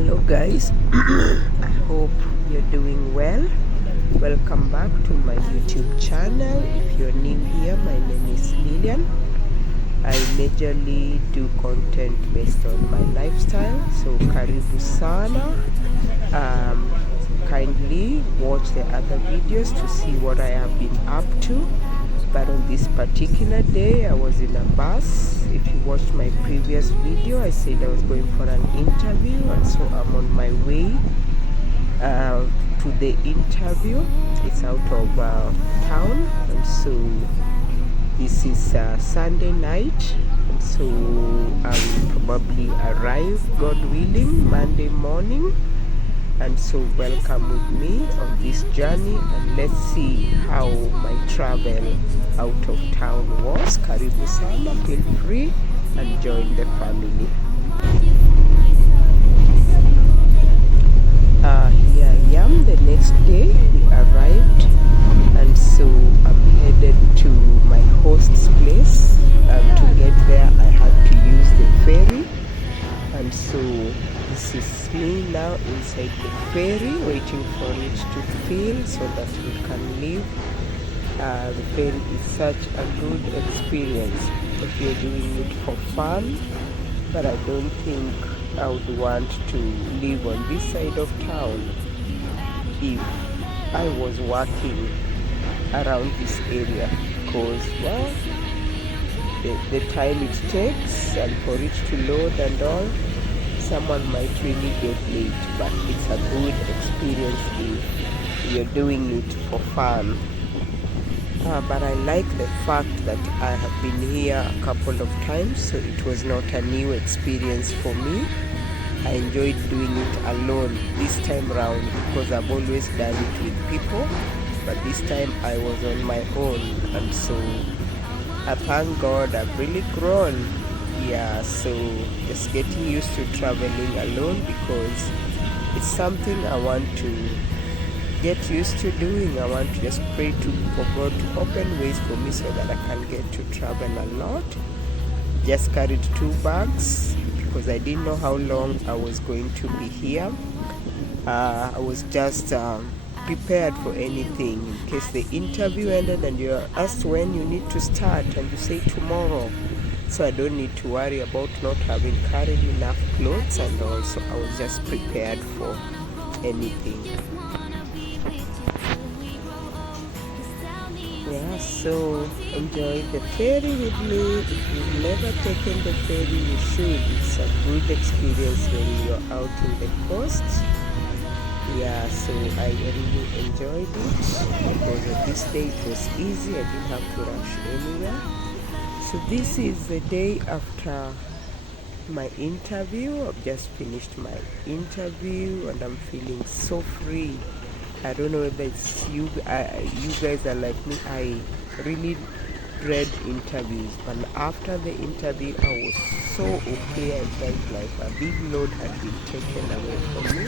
Hello guys, I hope you're doing well. Welcome back to my YouTube channel. If you're new here, my name is Lillian. I majorly do content based on my lifestyle, so karibu sana. Kindly watch the other videos to see what I have been up to. But on this particular day, I was in a bus. If you watched my previous video, I said I was going for an interview, and so I'm on my way to the interview. It's out of town, and so this is Sunday night, and so I will probably arrive, God willing, Monday morning. And so welcome with me on this journey, and let's see how my travel out of town was. Karibu sana, feel free and join the family. Here I am. The next day we arrived, and so I'm headed to my host's place. To get there I had to use the ferry, and so this is me now inside the ferry waiting for it to fill so that we can leave. The ferry is such a good experience if you're doing it for fun, but I don't think I would want to live on this side of town if I was working around this area, because well, the time it takes and for it to load and all, someone might really get late. But it's a good experience if you're doing it for fun. But I like the fact that I have been here a couple of times, so it was not a new experience for me. I enjoyed doing it alone this time round because I've always done it with people, but this time I was on my own, and so I thank God I've really grown. Yeah, so just getting used to traveling alone, because it's something I want to get used to doing. I want to just pray for God to open ways for me so that I can get to travel a lot. Just carried 2 bags because I didn't know how long I was going to be here. I was just prepared for anything in case the interview ended and you're asked when you need to start and you say tomorrow. So I don't need to worry about not having carried enough clothes, and also I was just prepared for anything. Yeah, so enjoy the ferry with me. If you've never taken the ferry, you should. It's a good experience when you're out in the coast. Yeah, so I really enjoyed it because of this day it was easy. I didn't have to rush anywhere. So this is the day after my interview. I've just finished my interview and I'm feeling so free. I don't know whether it's you guys are like me. I really dread interviews, but after the interview I was so okay. I felt like a big load had been taken away from me.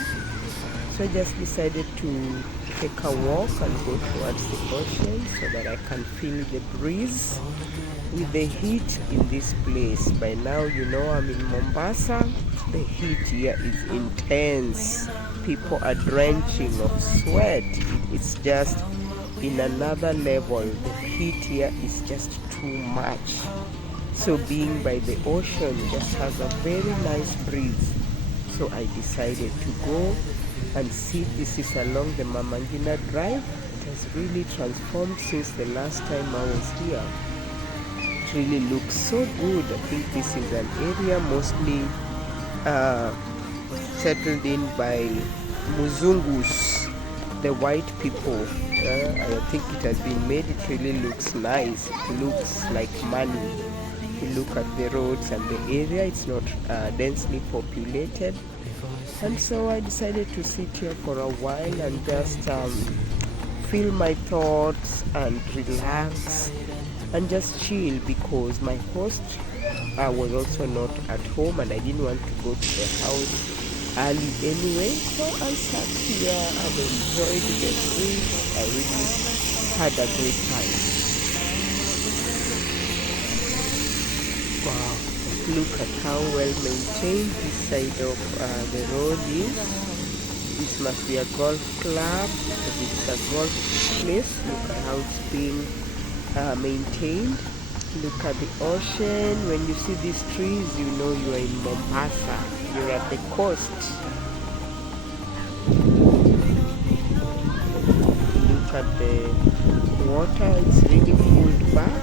So I just decided to take a walk and go towards the ocean so that I can feel the breeze. With the heat in this place, by now you know I'm in Mombasa. The heat here is intense. People are drenching of sweat. It's just in another level. The heat here is just too much. So being by the ocean just has a very nice breeze. So I decided to go and see. This is along the Mamangina Drive. It has really transformed since the last time I was here. It really looks so good. I think this is an area mostly settled in by Muzungus, the white people. I think it has been made. It really looks nice. It looks like money. You look at the roads and the area, it's not densely populated. And so I decided to sit here for a while and just feel my thoughts and relax and just chill, because my host was also not at home and I didn't want to go to the house early anyway. So I sat here and enjoyed the breeze. I really had a great time. Wow, the Look at how well maintained this side of the road is. This must be a golf club, because it's a golf place. Look at how it's being maintained. Look at the ocean. When you see these trees, you know you are in Mombasa. You're at the coast. Look at the water. It's really cooled back.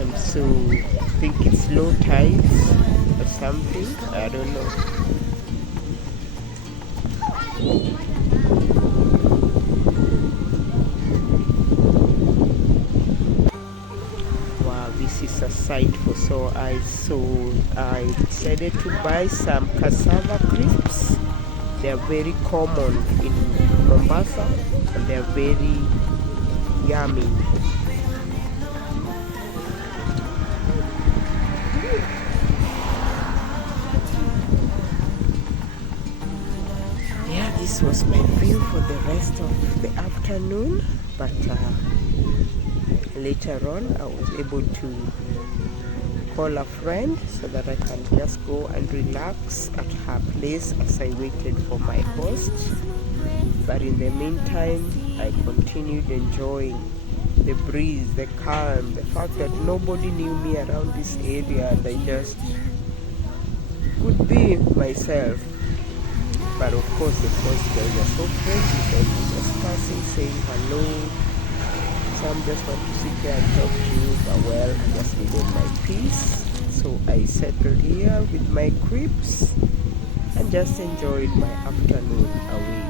And so I think it's low tides or something. I don't know. Wow, this is a sight for sore eyes. So I decided to buy some cassava crisps. They are very common in Mombasa and they are very yummy. Yeah, this was my view for the rest of the afternoon, but later on I was able to call a friend so that I can just go and relax at her place as I waited for my host. But in the meantime, I continued enjoying the breeze, the calm, the fact that nobody knew me around this area and I just could be myself. But of course the first guys are so friendly, they were just passing, saying hello. Some just want to sit there and talk to you, but well, I just needed my peace. So I settled here with my crepes and just enjoyed my afternoon away.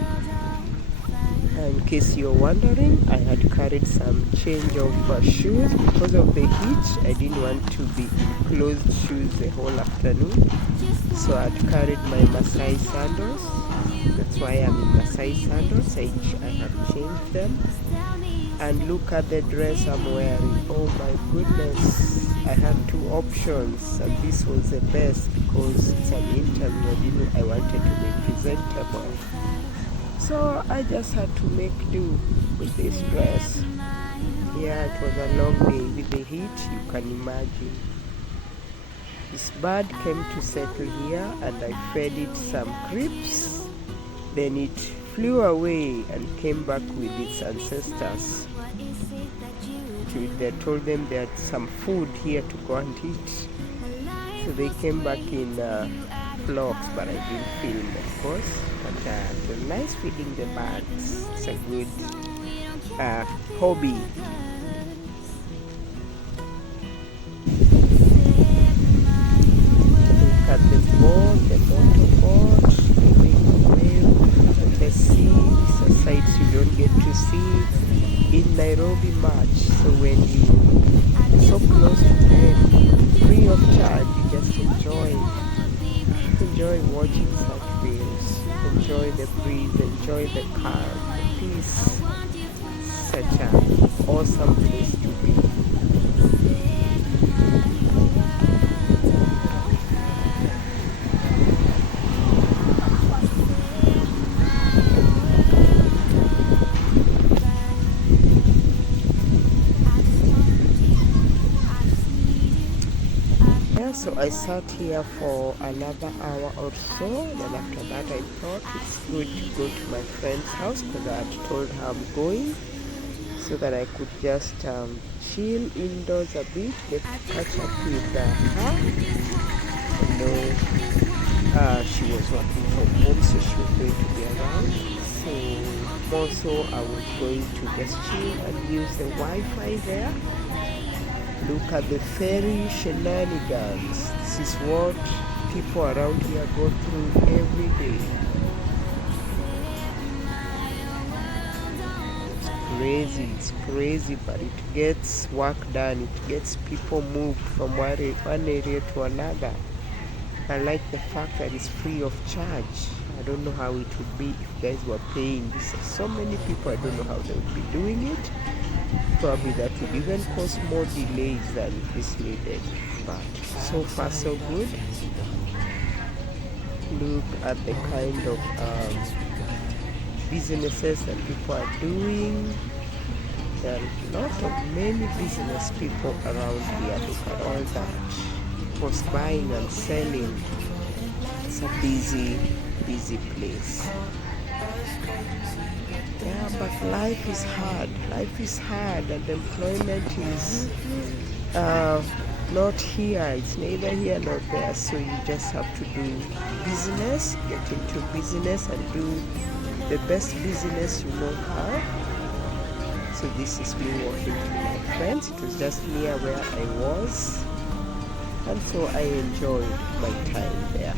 In case you're wondering, I had carried some change of shoes because of the heat. I didn't want to be in closed shoes the whole afternoon, so I had carried my Maasai sandals. That's why I'm in Maasai sandals. I have changed them. And look at the dress I'm wearing. Oh my goodness, I had two options and this was the best because it's an interview. I wanted to be presentable. So I just had to make do with this dress. Yeah, it was a long day with the heat, you can imagine. This bird came to settle here and I fed it some crisps. Then it flew away and came back with its ancestors. They told them they had some food here to go and eat. So they came back in flocks, but I didn't film, of course. But it was nice feeding the birds. It's a good hobby. Look at the motorboat, moving away from the sea. These are sights you don't get to see in Nairobi much. So when you're so close to them, free of charge, you just enjoy watching such views, enjoy the breeze, enjoy the calm, the peace. Such an awesome place to be. So I sat here for another hour or so, then after that I thought it's good to go to my friend's house because I had told her I'm going, so that I could just chill indoors a bit, get to catch up with her. You know, she was working from home, so she was going to be around. So also I was going to just chill and use the Wi-Fi there. Look at the ferry shenanigans. This is what people around here go through every day. It's crazy, but it gets work done. It gets people moved from one area to another. I like the fact that it's free of charge. I don't know how it would be if guys were paying. This are so many people, I don't know how they would be doing it. Probably that would even cause more delays than is needed, but so far so good. Look at the kind of businesses that people are doing. There are a lot of many business people around here. Look at all that. course, buying and selling. It's a busy place. Yeah, but life is hard. Life is hard, and employment is not here. It's neither here nor there. So you just have to do business, get into business, and do the best business you know how. So this is me walking to my friends. It was just near where I was, and so I enjoyed my time there.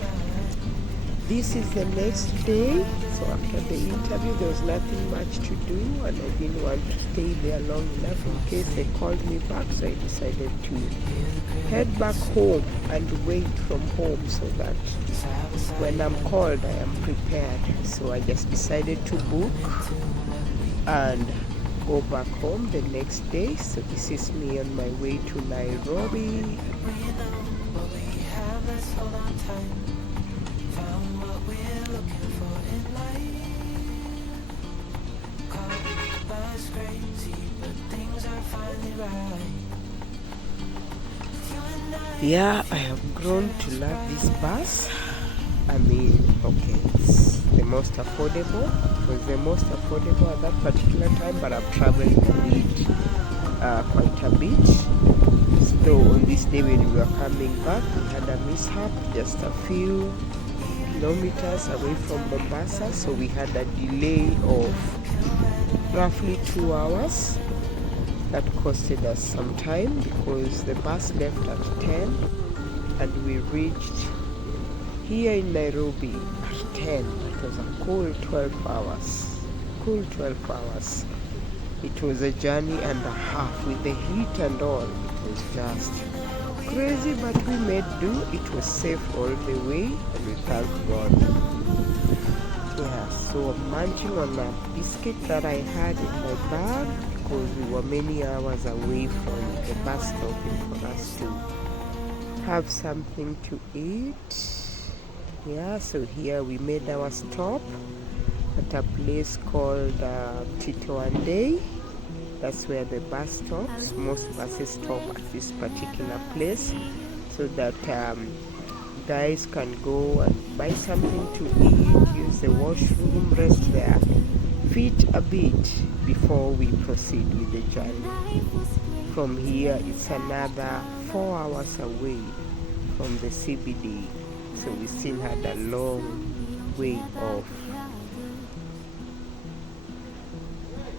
This is the next day. So after the interview, there was nothing much to do, and I didn't want to stay there long enough in case they called me back. So I decided to head back home and wait from home so that when I'm called, I am prepared. So I just decided to book and go back home the next day. So this is me on my way to Nairobi. Yeah, I have grown to love this bus. I mean, okay, it's the most affordable. It was the most affordable at that particular time, but I've traveled in it quite a bit. So on this day when we were coming back, we had a mishap just a few kilometers away from Mombasa. So we had a delay of roughly 2 hours. That costed us some time because the bus left at 10 and we reached here in Nairobi at 10. It was a cool 12 hours. It was a journey and a half with the heat and all. It was just crazy, but we made do. It was safe all the way, and we thank God. Yeah, so I'm munching on a biscuit that I had in my bag because we were many hours away from the bus stopping for us to have something to eat. Yeah, so here we made our stop at a place called Tito and Day. That's where the bus stops. Most buses stop at this particular place so that guys can go and buy something to eat, use the washroom, rest their feet a bit before we proceed with the journey. From here, it's another 4 hours away from the CBD, so we still had a long way off.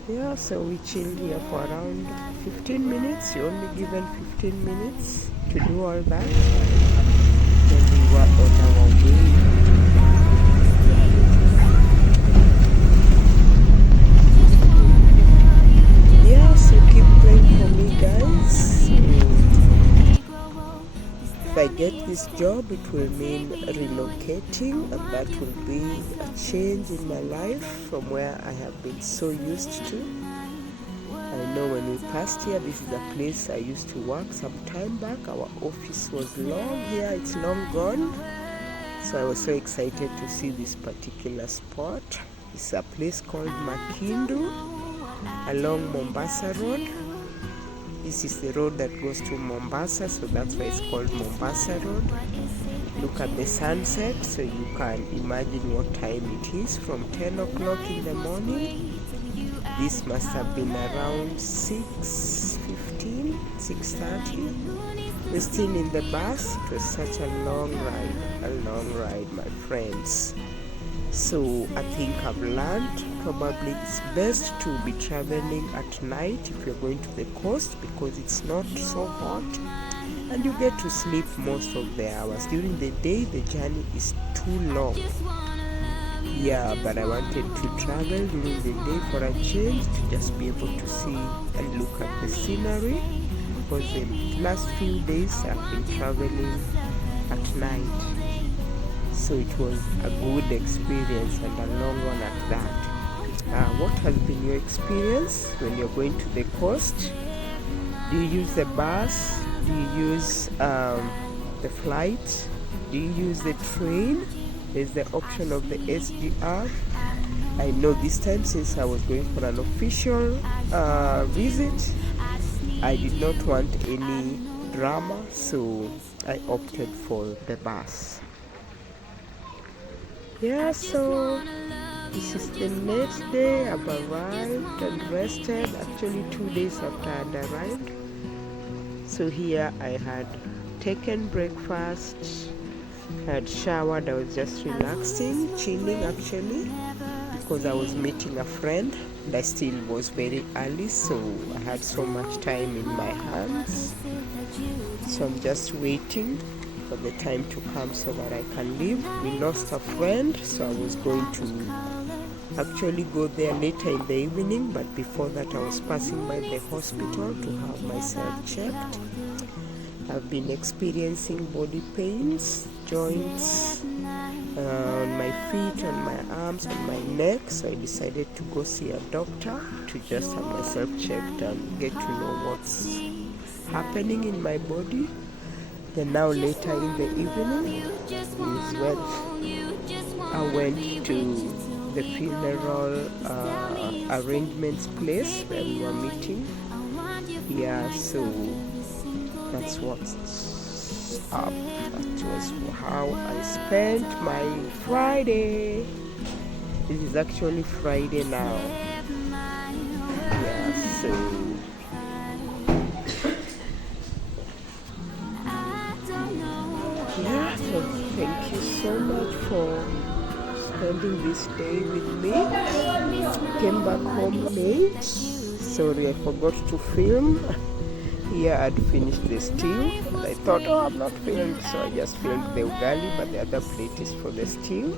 Yeah, so we chilled here for around 15 minutes. You're only given 15 minutes to do all that. Then we were on our way. Yeah, so keep praying for me, guys. If I get this job, it will mean relocating, and that will be a change in my life from where I have been so used to. I know when we passed here, this is a place I used to work some time back. Our office was long here, it's long gone. So I was so excited to see this particular spot. It's a place called Makindu along Mombasa Road. This is the road that goes to Mombasa, so that's why it's called Mombasa Road. Look at the sunset, so you can imagine what time it is, from 10 o'clock in the morning. This must have been around 6:15, 6:30. We're still in the bus. It was such a long ride, my friends. So I think I've learned probably it's best to be traveling at night if you're going to the coast, because it's not so hot and you get to sleep most of the hours. During the day, the journey is too long. Yeah, but I wanted to travel during the day for a change, to just be able to see and look at the scenery, because the last few days I've been traveling at night. So it was a good experience and a long one at that. What has been your experience when you're going to the coast? Do you use the bus? Do you use the flight? Do you use the train? There's the option of the SGR. I know this time, since I was going for an official visit, I did not want any drama, so I opted for the bus. Yeah, so this is the next day. I've arrived and rested, actually 2 days after I had arrived. So here I had taken breakfast, had showered, I was just relaxing, chilling actually, because I was meeting a friend and I still was very early, so I had so much time in my hands. So I'm just waiting for the time to come so that I can leave. We lost a friend, so I was going to actually go there later in the evening, but before that I was passing by the hospital to have myself checked. I've been experiencing body pains, joints on my feet, on my arms, on my neck, so I decided to go see a doctor to just have myself checked and get to know what's happening in my body. Then now later in the evening is when I went to the funeral arrangements place where we were meeting. Yeah, so that's what's up. That was how I spent my Friday. This is actually Friday now. Yeah, so thank you so much for spending this day with me. Came back home late. Sorry, I forgot to film. Here I'd finished the stew. I thought, I'm not filmed, so I just filmed the ugali, but the other plate is for the stew.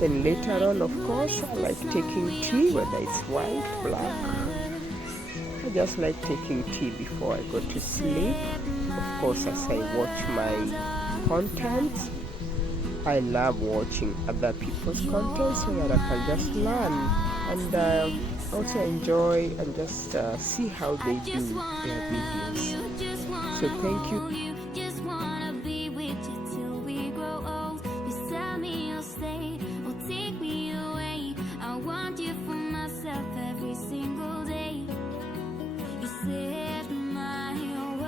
Then later on, of course, I like taking tea, whether it's white, black. I just like taking tea before I go to sleep. Of course, as I watch my content, I love watching other people's content so that I can just learn and also enjoy and just see how they do their videos. So thank you.